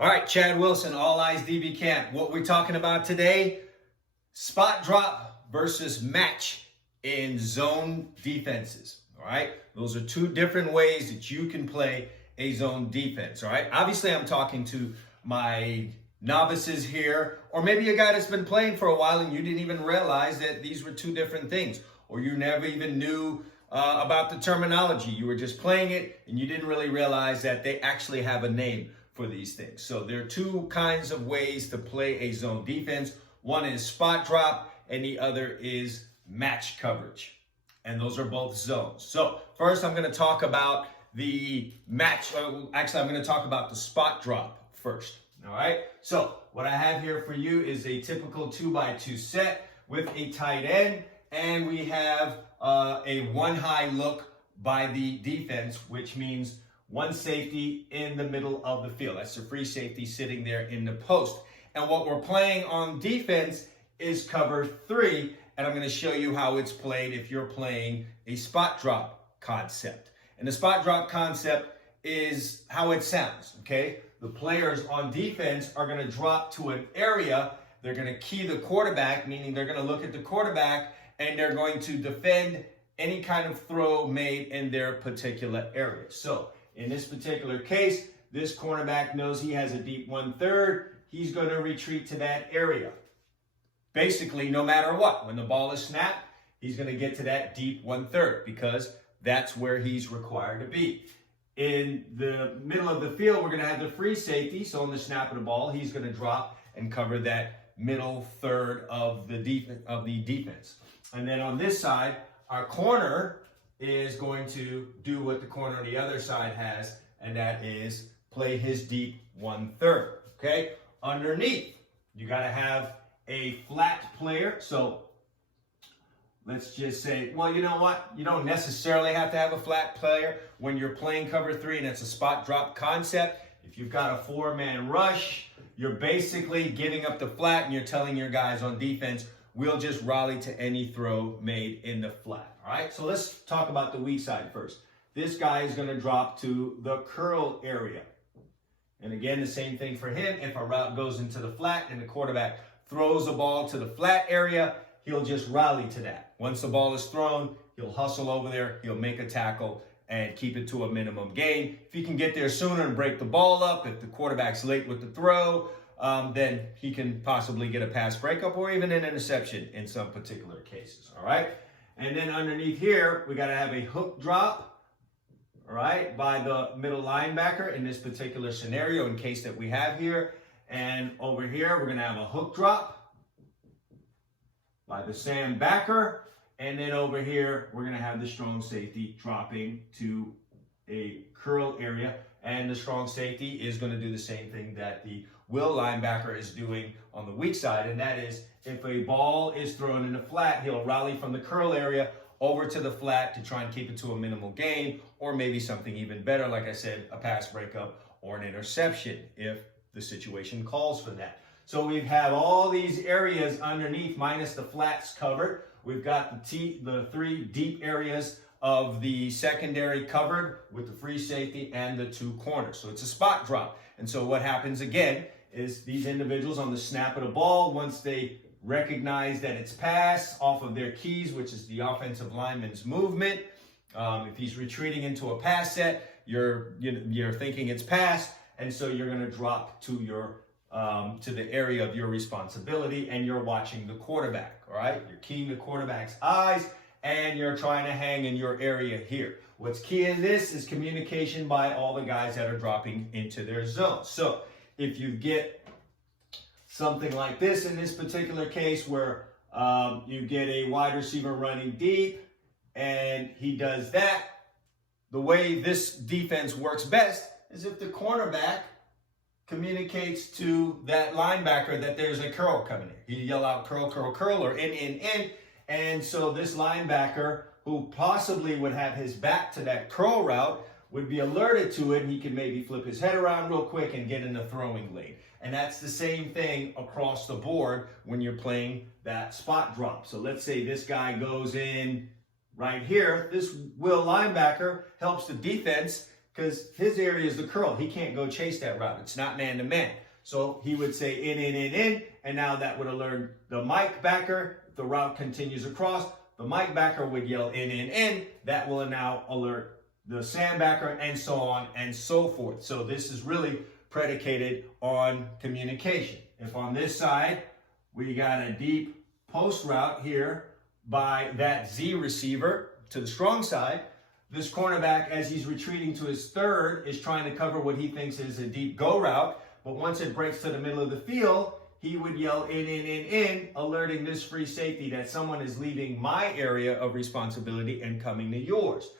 All right, Chad Wilson, All Eyes DB Camp. What we're talking about today, spot drop versus match in zone defenses. All right, those are two different ways that you can play a zone defense. All right, obviously I'm talking to my novices here, or maybe a guy that's been playing for a while and you didn't even realize that these were two different things, or you never even knew about the terminology. You were just playing it and you didn't really realize that they actually have a name for these things. So there are two kinds of ways to play a zone defense. One is spot drop and the other is match coverage. And those are both zones. So first I'm going to talk about the match. Actually, I'm going to talk about the spot drop first. All right. So what I have here for you is a typical 2x2 set with a tight end. And we have a one high look by the defense, which means one safety in the middle of the field. That's the free safety sitting there in the post. And what we're playing on defense is cover 3. And I'm going to show you how it's played if you're playing a spot drop concept. And the spot drop concept is how it sounds, okay? The players on defense are going to drop to an area. They're going to key the quarterback, meaning they're going to look at the quarterback and they're going to defend any kind of throw made in their particular area. So in this particular case, this cornerback knows he has a deep 1/3. He's going to retreat to that area. Basically, no matter what, when the ball is snapped, he's going to get to that deep 1/3 because that's where he's required to be. In the middle of the field, we're going to have the free safety. So on the snap of the ball, he's going to drop and cover that middle third of the defense. And then on this side, our corner is going to do what the corner on the other side has, and that is play his deep 1/3. Okay? Underneath, you got to have a flat player. So let's just say, well, you know what? You don't necessarily have to have a flat player when you're playing cover 3 and it's a spot drop concept. If you've got a 4-man rush, you're basically giving up the flat and you're telling your guys on defense, we'll just rally to any throw made in the flat. All right, so let's talk about the weak side first. This guy is going to drop to the curl area. And again, the same thing for him. If a route goes into the flat and the quarterback throws the ball to the flat area, he'll just rally to that. Once the ball is thrown, he'll hustle over there, he'll make a tackle and keep it to a minimum gain. If he can get there sooner and break the ball up, if the quarterback's late with the throw, then he can possibly get a pass breakup or even an interception in some particular cases, all right? And then underneath here, we got to have a hook drop, all right, by the middle linebacker in this particular scenario in case that we have here. And over here, we're going to have a hook drop by the Sam backer. And then over here, we're going to have the strong safety dropping to a curl area. And the strong safety is going to do the same thing that the will linebacker is doing on the weak side. And that is, if a ball is thrown in the flat, he'll rally from the curl area over to the flat to try and keep it to a minimal gain, or maybe something even better, like I said, a pass breakup or an interception if the situation calls for that. So we have all these areas underneath minus the flats covered. We've got the 3 deep areas of the secondary covered with the free safety and the 2 corners. So it's a spot drop. And so what happens again is these individuals on the snap of the ball, once they recognize that it's pass off of their keys, which is the offensive lineman's movement. If he's retreating into a pass set, you're thinking it's pass, and so you're going to drop to your to the area of your responsibility, and you're watching the quarterback. All right, you're keying the quarterback's eyes, and you're trying to hang in your area here. What's key in this is communication by all the guys that are dropping into their zone. So if you get something like this in this particular case where you get a wide receiver running deep and he does that, the way this defense works best is if the cornerback communicates to that linebacker that there's a curl coming in. You yell out curl, curl, curl, or in. And so this linebacker, who possibly would have his back to that curl route, would be alerted to it. He can maybe flip his head around real quick and get in the throwing lane. And that's the same thing across the board when you're playing that spot drop. So let's say this guy goes in right here. This will linebacker helps the defense because his area is the curl. He can't go chase that route. It's not man-to-man. So he would say in, and now that would alert the Mike backer. If the route continues across, the Mike backer would yell in. That will now alert the Sam backer, and so on and so forth. So this is really predicated on communication. If on this side, we got a deep post route here by that Z receiver to the strong side, this cornerback, as he's retreating to his third, is trying to cover what he thinks is a deep go route. But once it breaks to the middle of the field, he would yell in, alerting this free safety that someone is leaving my area of responsibility and coming to yours.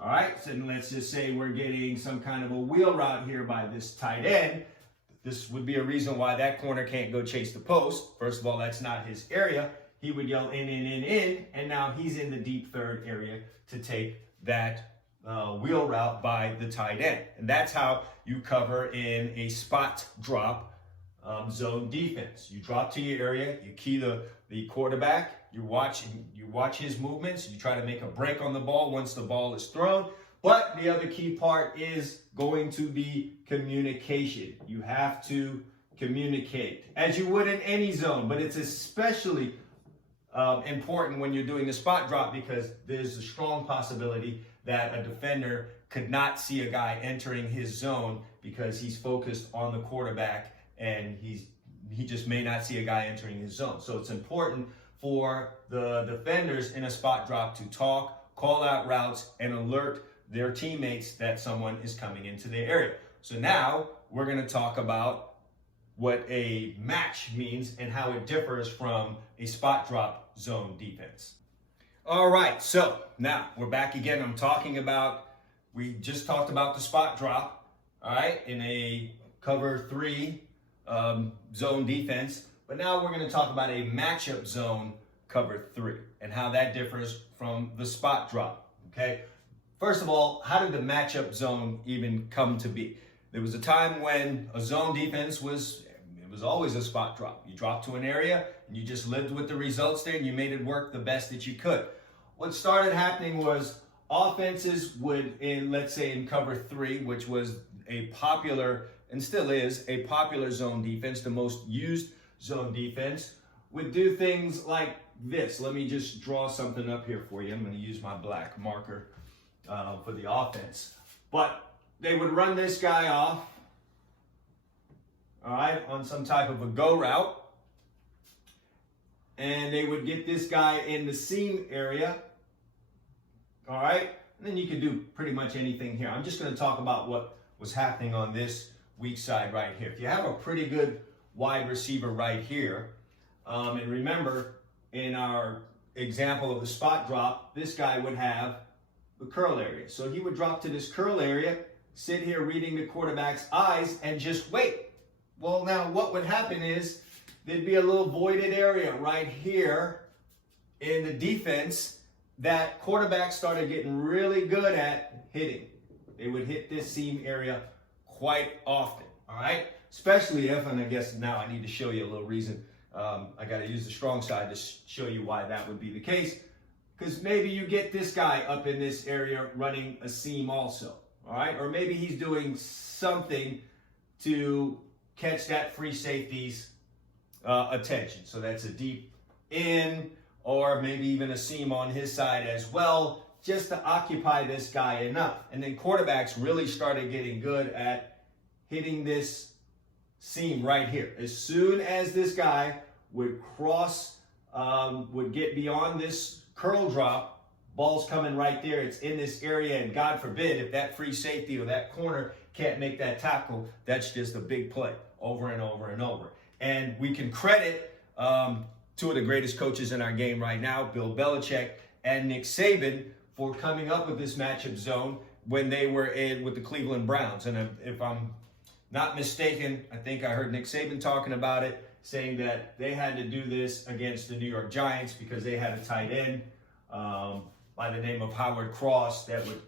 All right, so let's just say we're getting some kind of a wheel route here by this tight end. This would be a reason why that corner can't go chase the post. First of all, that's not his area. He would yell in, and now he's in the deep third area to take that wheel route by the tight end. And that's how you cover in a spot drop zone defense. You drop to your area, you key the quarterback, you watch his movements, you try to make a break on the ball once the ball is thrown. But the other key part is going to be communication. You have to communicate as you would in any zone, but it's especially important when you're doing a spot drop, because there's a strong possibility that a defender could not see a guy entering his zone because he's focused on the quarterback, and he just may not see a guy entering his zone. So it's important for the defenders in a spot drop to talk, call out routes, and alert their teammates that someone is coming into their area. So now we're going to talk about what a match means and how it differs from a spot drop zone defense. All right, so now we're back again. We just talked about the spot drop, all right, in a cover 3 zone defense. But now we're going to talk about a matchup zone cover 3 and how that differs from the spot drop, okay? First of all, how did the matchup zone even come to be? There was a time when a zone defense was always a spot drop. You dropped to an area and you just lived with the results there and you made it work the best that you could. What started happening was offenses would, let's say in cover 3, which was a popular and still is a popular zone defense, the most used zone defense, would do things like this. Let me just draw something up here for you. I'm going to use my black marker for the offense. But they would run this guy off, all right, on some type of a go route. And they would get this guy in the seam area, all right? And then you can do pretty much anything here. I'm just going to talk about what was happening on this weak side right here. If you have a pretty good wide receiver right here, and remember in our example of the spot drop, this guy would have the curl area. So he would drop to this curl area, sit here reading the quarterback's eyes, and just wait. Well, now what would happen is there'd be a little voided area right here in the defense that quarterbacks started getting really good at hitting. They would hit this seam area quite often, all right? Especially if, and I guess now I need to show you a little reason. I got to use the strong side to show you why that would be the case. Because maybe you get this guy up in this area running a seam also, all right? Or maybe he's doing something to catch that free safety's attention. So that's a deep in, or maybe even a seam on his side as well, just to occupy this guy enough. And then quarterbacks really started getting good at hitting this seam right here. As soon as this guy would cross, would get beyond this curl drop, ball's coming right there, it's in this area, and God forbid if that free safety or that corner can't make that tackle, that's just a big play over and over and over. And we can credit two of the greatest coaches in our game right now, Bill Belichick and Nick Saban, for coming up with this matchup zone when they were in with the Cleveland Browns. And if I'm not mistaken, I think I heard Nick Saban talking about it, saying that they had to do this against the New York Giants because they had a tight end by the name of Howard Cross that would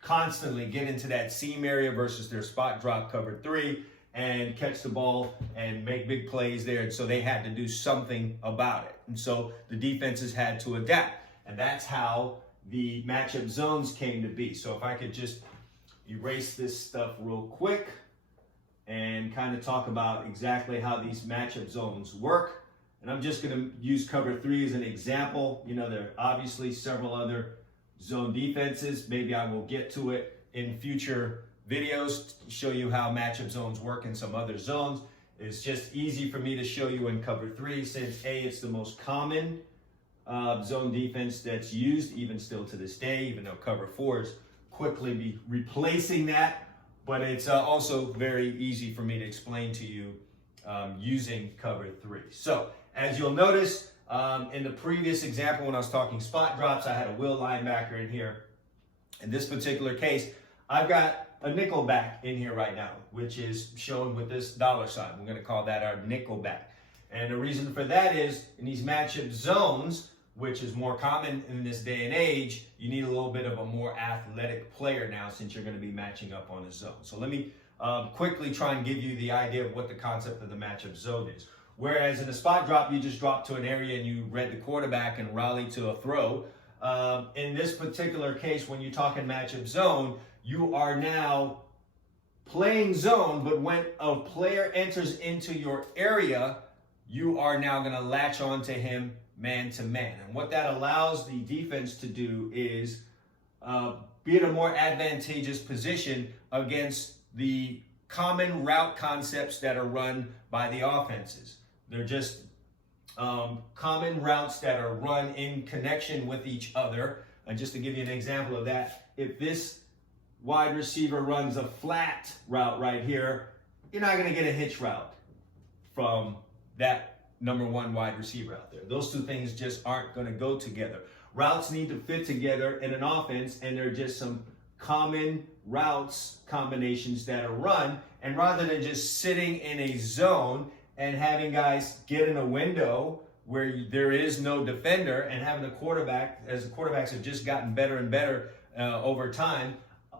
constantly get into that seam area versus their spot drop cover 3 and catch the ball and make big plays there. And so they had to do something about it. And so the defenses had to adapt. And that's how the matchup zones came to be. So if I could just, erase this stuff real quick and kind of talk about exactly how these matchup zones work. And I'm just going to use cover 3 as an example. You know, there are obviously several other zone defenses. Maybe I will get to it in future videos to show you how matchup zones work in some other zones. It's just easy for me to show you in cover 3 since A, it's the most common zone defense that's used even still to this day, even though cover 4 is quickly be replacing that. But it's also very easy for me to explain to you using cover 3. So as you'll notice in the previous example when I was talking spot drops, I had a will linebacker in here. In this particular case, I've got a nickel back in here right now, which is shown with this dollar sign. We're going to call that our nickel back. And the reason for that is in these matchup zones, which is more common in this day and age, you need a little bit of a more athletic player now since you're going to be matching up on a zone. So let me quickly try and give you the idea of what the concept of the matchup zone is. Whereas in a spot drop, you just drop to an area and you read the quarterback and rally to a throw. In this particular case, when you're talking matchup zone, you are now playing zone, but when a player enters into your area, you are now going to latch on to him man to man. And what that allows the defense to do is be in a more advantageous position against the common route concepts that are run by the offenses. They're just common routes that are run in connection with each other. And just to give you an example of that, if this wide receiver runs a flat route right here, you're not going to get a hitch route from that number 1 wide receiver out there. Those two things just aren't going to go together. Routes need to fit together in an offense, and they're just some common routes combinations that are run. And rather than just sitting in a zone and having guys get in a window where there is no defender and having a quarterback, as the quarterbacks have just gotten better and better over time,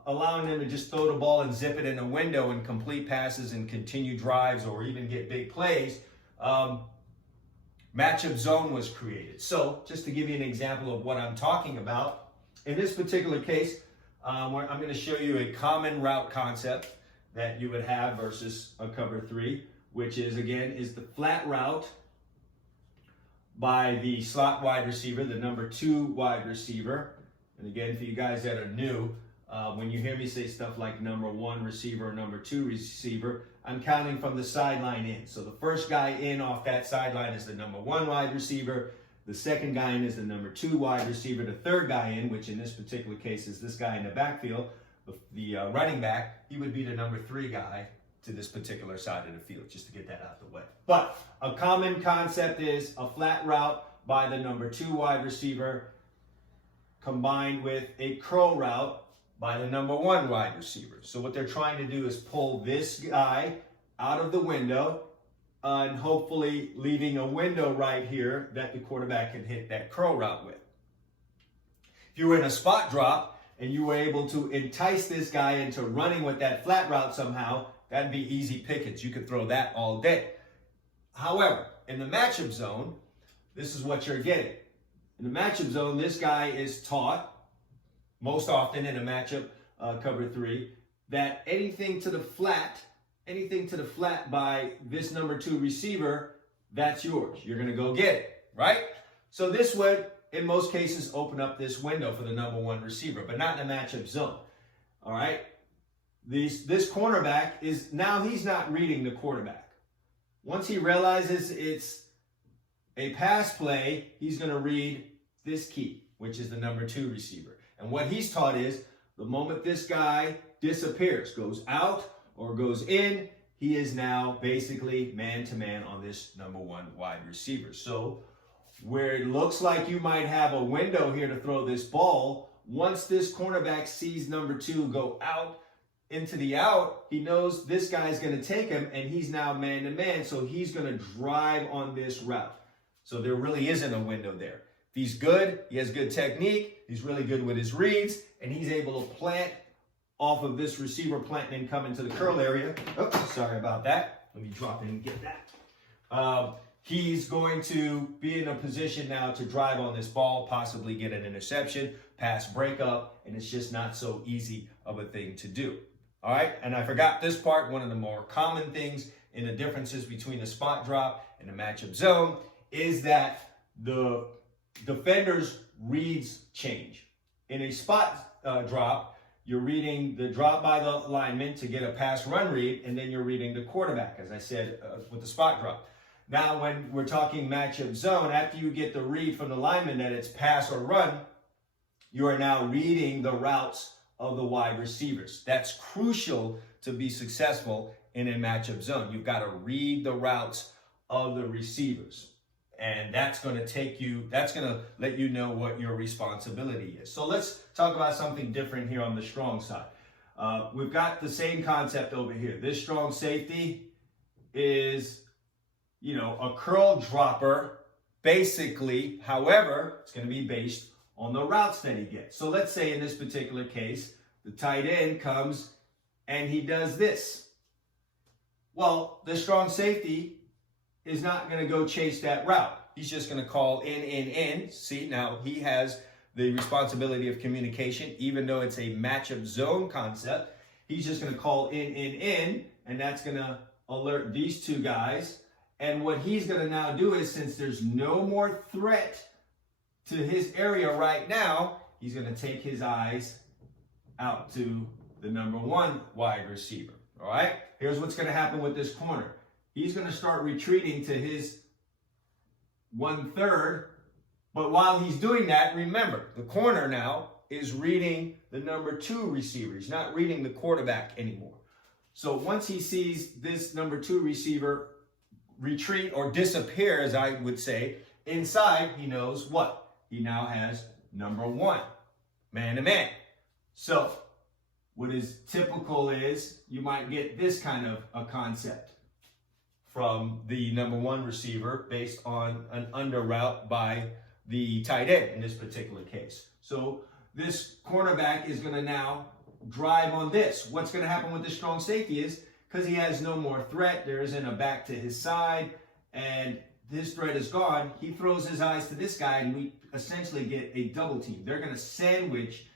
allowing them to just throw the ball and zip it in a window and complete passes and continue drives or even get big plays, matchup zone was created. So just to give you an example of what I'm talking about, in this particular case, where I'm going to show you a common route concept that you would have versus a cover 3, which is, again, is the flat route by the slot wide receiver, the number 2 wide receiver. And again, for you guys that are new, when you hear me say stuff like number 1 receiver or number 2 receiver, I'm counting from the sideline in. So the first guy in off that sideline is the number 1 wide receiver. The second guy in is the number 2 wide receiver. The third guy in, which in this particular case is this guy in the backfield, the running back, he would be the number 3 guy to this particular side of the field, just to get that out the way. But a common concept is a flat route by the number 2 wide receiver combined with a curl route by the number 1 wide receiver. So what they're trying to do is pull this guy out of the window and hopefully leaving a window right here that the quarterback can hit that curl route with. If you were in a spot drop and you were able to entice this guy into running with that flat route somehow, that'd be easy pickings. You could throw that all day. However, in the matchup zone, this is what you're getting. In the matchup zone, this guy is taught, most often in a matchup cover 3, that anything to the flat by this number 2 receiver, that's yours. You're going to go get it, right? So this would, in most cases, open up this window for the number 1 receiver, but not in a matchup zone, all right? This cornerback is, now he's not reading the quarterback. Once he realizes it's a pass play, he's going to read this key, which is the number 2 receiver. And what he's taught is the moment this guy disappears, goes out or goes in, he is now basically man-to-man on this number 1 wide receiver. So where it looks like you might have a window here to throw this ball, once this cornerback sees number 2 go out into the out, he knows this guy's going to take him, and he's now man-to-man, so he's going to drive on this route. So there really isn't a window there. If he's good, he has good technique, he's really good with his reads, and he's able to plant off of this receiver plant and come into the curl area. Oops, sorry about that. Let me drop in and get that. He's going to be in a position now to drive on this ball, possibly get an interception, pass breakup, and it's just not so easy of a thing to do. All right, and I forgot this part. One of the more common things in the differences between the spot drop and the matchup zone is that the defender's reads change. In a spot drop, you're reading the drop by the lineman to get a pass run read, and then you're reading the quarterback, as I said, with the spot drop. Now, when we're talking matchup zone, after you get the read from the lineman that it's pass or run, you are now reading the routes of the wide receivers. That's crucial to be successful in a matchup zone. You've got to read the routes of the receivers. And that's going to let you know what your responsibility is. So let's talk about something different here on the strong side. We've got the same concept over here. This strong safety is, a curl dropper, basically. However, it's going to be based on the routes that he gets. So let's say in this particular case, the tight end comes and he does this. Well, the strong safety is not going to go chase that route. He's just going to call in. See, now he has the responsibility of communication, even though it's a matchup zone concept. He's just going to call in, and that's going to alert these two guys. And what he's going to now do is, since there's no more threat to his area right now, he's going to take his eyes out to the number one wide receiver. All right? Here's what's going to happen with this corner. He's going to start retreating to his 1/3. But while he's doing that, remember, the corner now is reading the number 2 receiver. He's not reading the quarterback anymore. So once he sees this number 2 receiver retreat or disappear, as I would say, inside, he knows what? He now has number 1, man-to-man. So what is typical is you might get this kind of a concept from the number 1 receiver based on an under route by the tight end in this particular case. So this cornerback is going to now drive on this. What's going to happen with the strong safety is, because he has no more threat, there isn't a back to his side, and his threat is gone, he throws his eyes to this guy, and we essentially get a double team. They're going to sandwich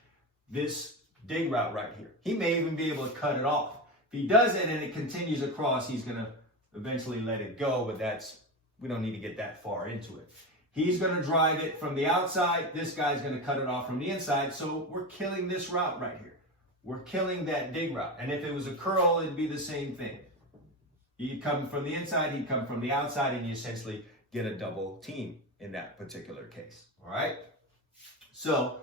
this dig route right here. He may even be able to cut it off. If he does it and it continues across, he's going to eventually let it go, but we don't need to get that far into it. He's going to drive it from the outside. This guy's going to cut it off from the inside. So we're killing this route right here. We're killing that dig route. And if it was a curl, it'd be the same thing. He'd come from the inside, he'd come from the outside, and you essentially get a double team in that particular case. All right? So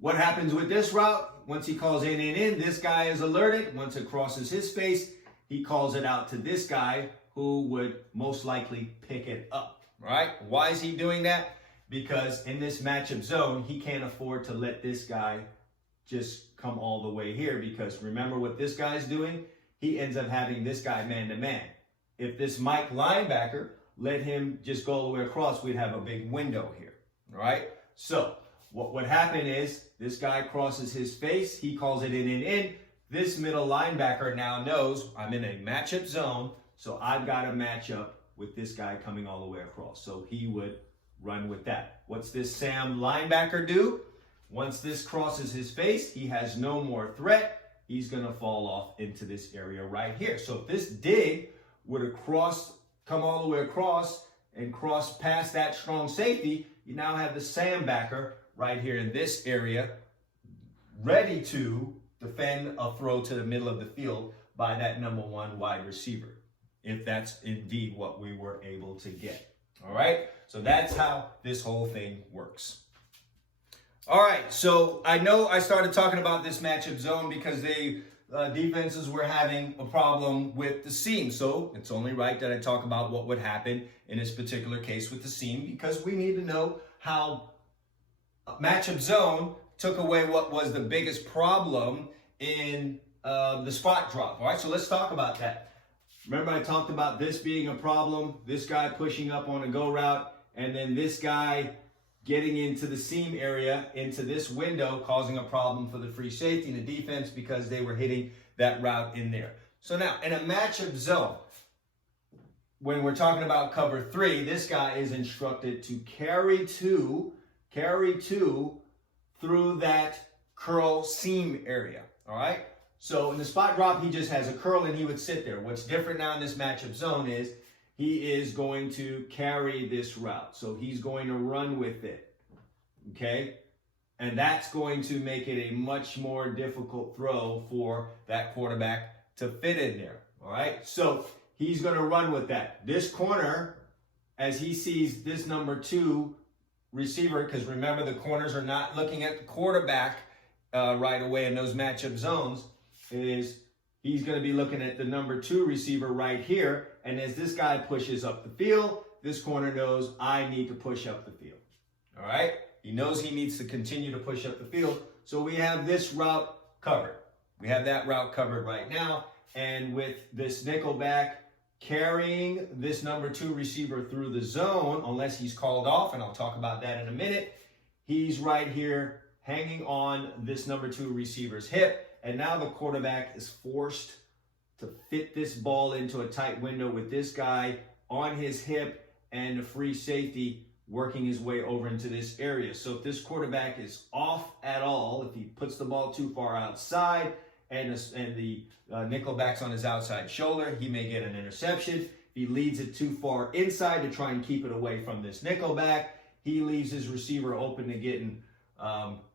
what happens with this route? Once he calls in, this guy is alerted. Once it crosses his face, he calls it out to this guy who would most likely pick it up, right? Why is he doing that? Because in this matchup zone, he can't afford to let this guy just come all the way here, because remember what this guy's doing? He ends up having this guy man-to-man. If this Mike linebacker let him just go all the way across, we'd have a big window here, all right? So what would happen is this guy crosses his face, he calls it in. This middle linebacker now knows I'm in a matchup zone, so I've got to match up with this guy coming all the way across. So he would run with that. What's this Sam linebacker do? Once this crosses his face, he has no more threat. He's going to fall off into this area right here. So if this dig would have come all the way across and cross past that strong safety, you now have the Sam backer right here in this area, ready to defend a throw to the middle of the field by that number 1 wide receiver, if that's indeed what we were able to get. All right, so that's how this whole thing works. All right, so I know I started talking about this matchup zone because defenses were having a problem with the seam. So it's only right that I talk about what would happen in this particular case with the seam, because we need to know how matchup zone took away what was the biggest problem in the spot drop. All right, so let's talk about that. Remember I talked about this being a problem, this guy pushing up on a go route, and then this guy getting into the seam area, into this window, causing a problem for the free safety and the defense because they were hitting that route in there. So now, in a matchup zone, when we're talking about cover 3, this guy is instructed to carry two through that curl seam area, all right? So in the spot drop, he just has a curl and he would sit there. What's different now in this matchup zone is he is going to carry this route. So he's going to run with it, okay? And that's going to make it a much more difficult throw for that quarterback to fit in there, all right? So he's going to run with that. This corner, as he sees this number 2 receiver, because remember the corners are not looking at the quarterback right away in those matchup zones, is he's going to be looking at the number 2 receiver right here. And as this guy pushes up the field, this corner knows I need to push up the field, all right? He knows he needs to continue to push up the field. So we have this route covered. We have that route covered right now. And with this nickel back carrying this number 2 receiver through the zone, unless he's called off, and I'll talk about that in a minute, he's right here hanging on this number 2 receiver's hip. And now the quarterback is forced to fit this ball into a tight window with this guy on his hip and the free safety working his way over into this area. So if this quarterback is off at all, if he puts the ball too far outside and the nickelback's on his outside shoulder, he may get an interception. If he leads it too far inside to try and keep it away from this nickelback, he leaves his receiver open to getting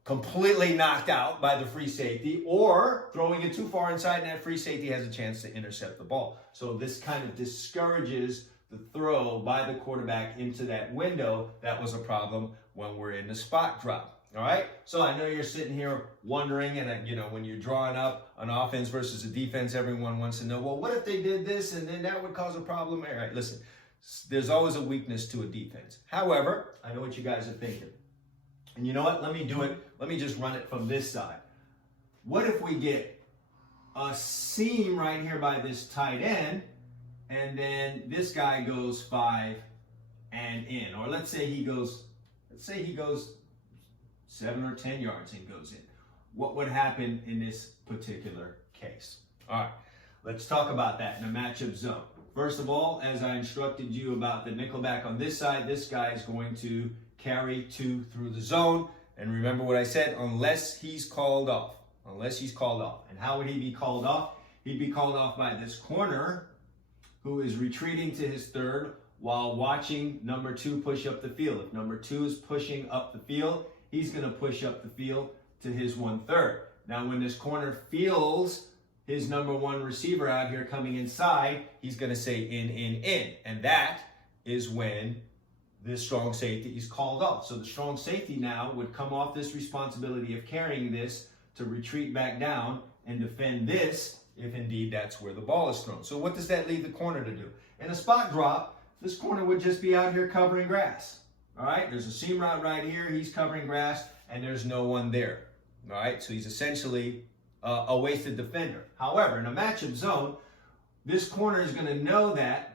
completely knocked out by the free safety, or throwing it too far inside and that free safety has a chance to intercept the ball. So this kind of discourages the throw by the quarterback into that window. That was a problem when we're in the spot drop. All right. So I know you're sitting here wondering, and you know, when you're drawing up an offense versus a defense, everyone wants to know, well, what if they did this and then that would cause a problem? All right, listen, there's always a weakness to a defense. However, I know what you guys are thinking. And you know what? Let me do it. Let me just run it from this side. What if we get a seam right here by this tight end, and then this guy goes 5 and in, or let's say he goes 7 or 10 yards and goes in. What would happen in this particular case? All right, let's talk about that in a matchup zone. First of all, as I instructed you about the nickelback on this side, this guy is going to carry 2 through the zone. And remember what I said, unless he's called off. Unless he's called off. And how would he be called off? He'd be called off by this corner who is retreating to his third while watching number 2 push up the field. If number 2 is pushing up the field, he's going to push up the field to his 1/3. Now, when this corner feels his number 1 receiver out here coming inside, he's going to say in. And that is when this strong safety is called off. So the strong safety now would come off this responsibility of carrying this to retreat back down and defend this if indeed that's where the ball is thrown. So what does that leave the corner to do? In a spot drop, this corner would just be out here covering grass. All right, there's a seam route right here. He's covering grass and there's no one there. All right, so he's essentially a wasted defender. However, in a matchup zone, this corner is going to know that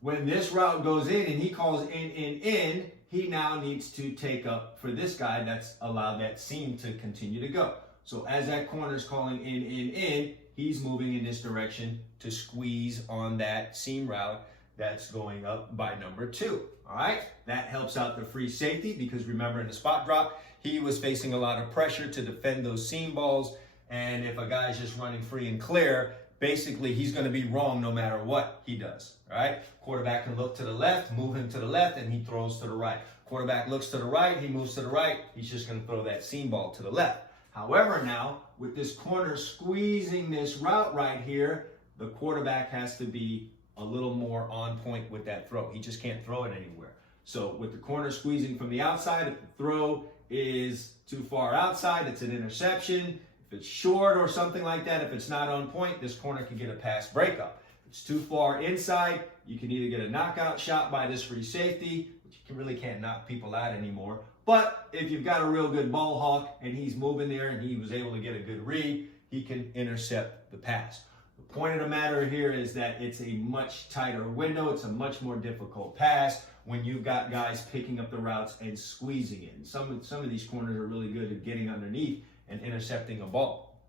when this route goes in and he calls in, he now needs to take up for this guy that's allowed that seam to continue to go. So as that corner is calling in, he's moving in this direction to squeeze on that seam route that's going up by number 2. All right, that helps out the free safety because remember in the spot drop, he was facing a lot of pressure to defend those seam balls. And if a guy's just running free and clear, basically he's going to be wrong no matter what he does. All right, quarterback can look to the left, move him to the left, and he throws to the right. Quarterback looks to the right, he moves to the right, he's just going to throw that seam ball to the left. However, now with this corner squeezing this route right here, the quarterback has to be a little more on point with that throw. He just can't throw it anywhere. So with the corner squeezing from the outside, if the throw is too far outside, it's an interception. If it's short or something like that, if it's not on point, this corner can get a pass breakup. If it's too far inside, you can either get a knockout shot by this free safety, which you really can't knock people out anymore. But if you've got a real good ball hawk and he's moving there and he was able to get a good read, he can intercept the pass. The point of the matter here is that it's a much tighter window. It's a much more difficult pass when you've got guys picking up the routes and squeezing it. And some of these corners are really good at getting underneath and intercepting a ball.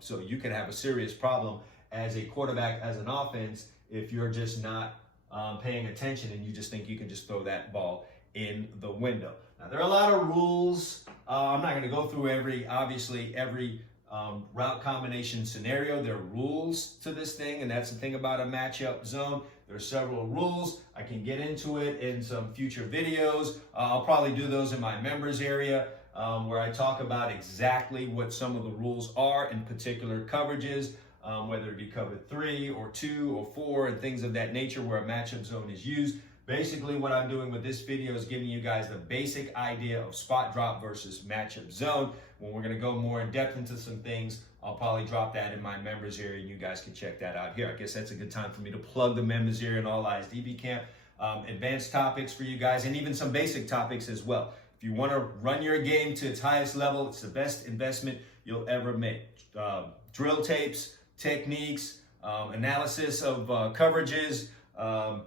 So you can have a serious problem as a quarterback, as an offense, if you're just not paying attention and you just think you can just throw that ball in the window. Now, there are a lot of rules. I'm not going to go through every route combination scenario. There are rules to this thing, and that's the thing about a matchup zone. There are several rules. I can get into it in some future videos. I'll probably do those in my members area where I talk about exactly what some of the rules are in particular coverages, whether it be cover 3 or 2 or 4 and things of that nature where a matchup zone is used. Basically, what I'm doing with this video is giving you guys the basic idea of spot drop versus matchup zone. When we're going to go more in depth into some things, I'll probably drop that in my members area, and you guys can check that out here. I guess that's a good time for me to plug the members area and All Eyes DB Camp. Advanced topics for you guys, and even some basic topics as well. If you want to run your game to its highest level, it's the best investment you'll ever make. Drill tapes, techniques, analysis of coverages,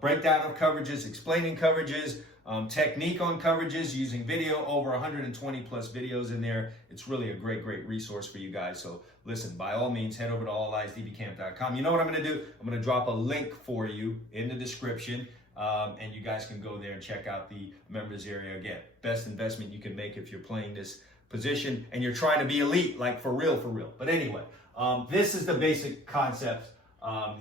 breakdown of coverages, explaining coverages, technique on coverages, using video, over 120 plus videos in there. It's really a great resource for you guys. So listen, by all means, head over to alliesdbcamp.com. You know what I'm going to do? I'm going to drop a link for you in the description, and you guys can go there and check out the members area. Again, best investment you can make if you're playing this position and you're trying to be elite, like for real. But anyway, this is the basic concept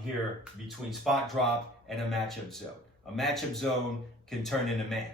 here between spot drop and a matchup zone. A matchup zone can turn into man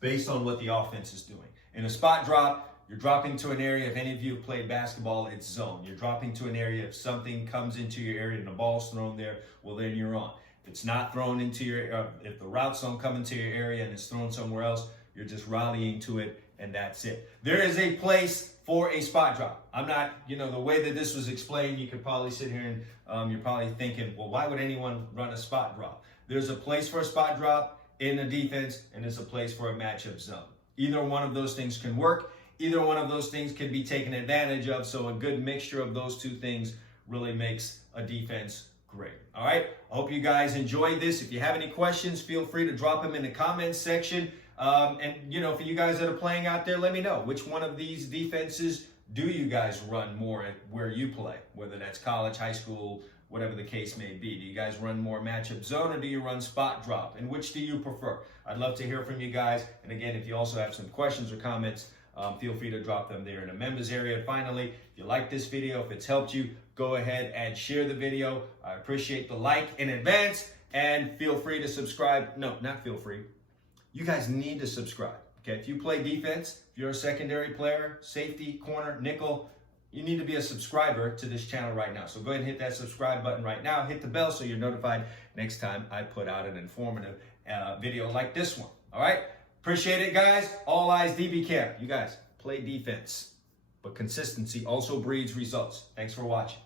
based on what the offense is doing. In a spot drop, you're dropping to an area. If any of you have played basketball, it's zone. You're dropping to an area. If something comes into your area and the ball's thrown there, well, then you're on. If it's not thrown into your, if the routes don't come into your area and it's thrown somewhere else, you're just rallying to it, and that's it. There is a place for a spot drop. I'm not, the way that this was explained, you could probably sit here and you're probably thinking, well, why would anyone run a spot drop? There's a place for a spot drop in the defense, and there's a place for a matchup zone. Either one of those things can work. Either one of those things can be taken advantage of. So a good mixture of those two things really makes a defense great. All right. I hope you guys enjoyed this. If you have any questions, feel free to drop them in the comments section. And for you guys that are playing out there, let me know which one of these defenses do you guys run more at where you play, whether that's college, high school, whatever the case may be. Do you guys run more matchup zone, or do you run spot drop? And which do you prefer? I'd love to hear from you guys. And again, if you also have some questions or comments, feel free to drop them there in the members area. Finally, if you like this video, if it's helped you, go ahead and share the video. I appreciate the like in advance, and feel free to subscribe. No, not feel free. You guys need to subscribe. Okay, if you play defense, if you're a secondary player, safety, corner, nickel, you need to be a subscriber to this channel right now. So go ahead and hit that subscribe button right now. Hit the bell so you're notified next time I put out an informative video like this one. All right? Appreciate it, guys. All Eyes DB Camp. You guys play defense, but consistency also breeds results. Thanks for watching.